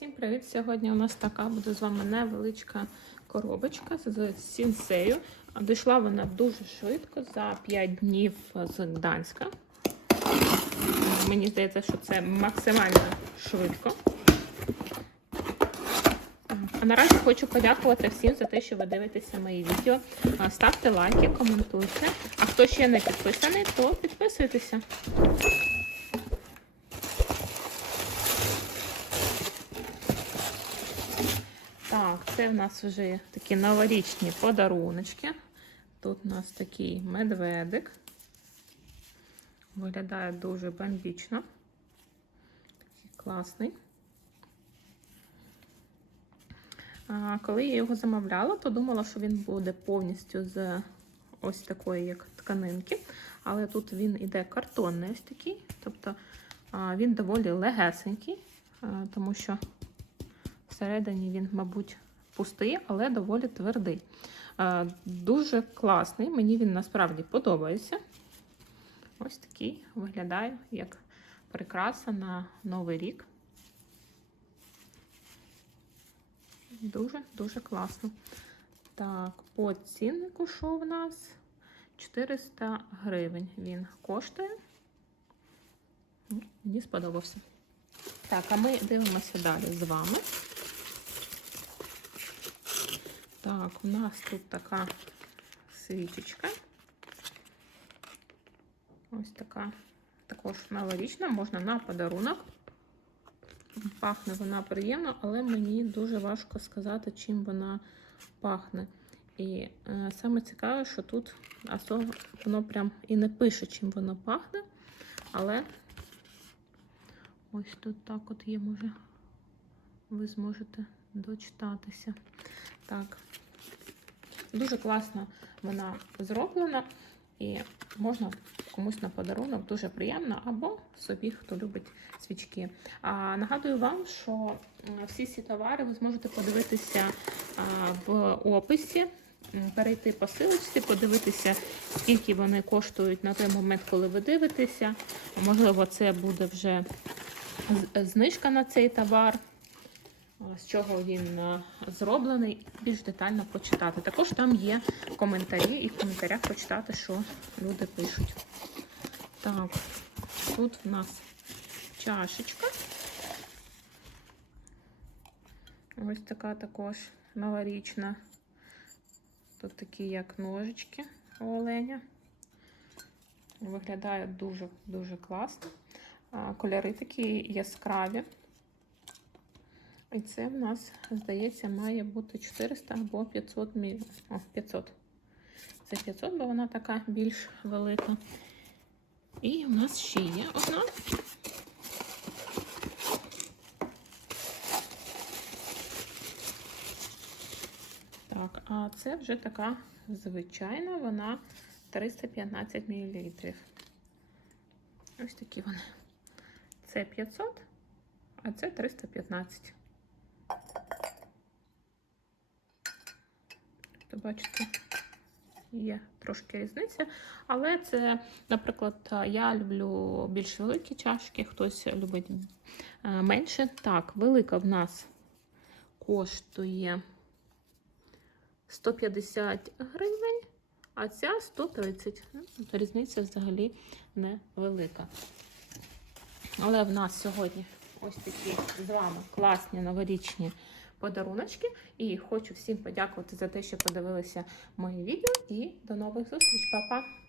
Всім привіт! Сьогодні у нас така буде з вами невеличка коробочка з сінсею. Дійшла вона дуже швидко за 5 днів з Гданська. Мені здається, що це максимально швидко. А наразі хочу подякувати всім за те, що ви дивитеся мої відео. Ставте лайки, коментуйте. А хто ще не підписаний, то підписуйтеся. Так, це в нас вже такі новорічні подаруночки. Тут у нас такий медведик. Виглядає дуже бомбічно. Такий класний. А, коли я його замовляла, то думала, що він буде повністю з ось такої, як тканинки. Але тут він іде картонний ось такий. Тобто він доволі легесенький, тому що всередині він, мабуть, пустий, але доволі твердий. Дуже класний, мені він насправді подобається. Ось такий виглядає як прикраса на Новий рік. Дуже-дуже класно. Так, по ціннику що в нас? 400 гривень він коштує. Ну, Мені сподобався. Так, а ми дивимося далі з вами. Так, у нас тут така свічечка. Ось така також новорічна, можна на подарунок. Пахне вона приємно, але мені дуже важко сказати, чим вона пахне. І е, саме цікаве, що тут особо воно прям і не пише, чим воно пахне. Але ось тут так от є, може, ви зможете дочитатися. Так, дуже класно вона зроблена. І можна комусь на подарунок дуже приємно, або собі, хто любить свічки. А, Нагадую вам, що всі ці товари ви зможете подивитися в описі, перейти по силочці, подивитися, скільки вони коштують на той момент, коли ви дивитеся. Можливо, це буде вже знижка на цей товар. З чого він е, зроблений, більш детально почитати. Також там є коментарі, і в коментарях почитати, що люди пишуть. Так, тут в нас чашечка. Ось така також новорічна. Тут такі, як ножички у оленя. Виглядає дуже-дуже класно. Кольори такі яскраві. І це в нас, здається, має бути 400 або 500 мл. О, 500. Це 500, бо вона така більш велика. І в нас ще є одна. Так, а це вже така звичайна, вона 315 мл. Ось такі вони. Це 500, а це 315. То бачите, є трошки різниця. Але це, наприклад, я люблю більш великі чашки, хтось любить менше. Так, велика в нас коштує 150 гривень, а ця 130. Ну, різниця взагалі невелика. Але в нас сьогодні ось такі з вами класні новорічні подаруночки. І хочу всім подякувати за те, що подивилися мої відео. І до нових зустріч, Па-па!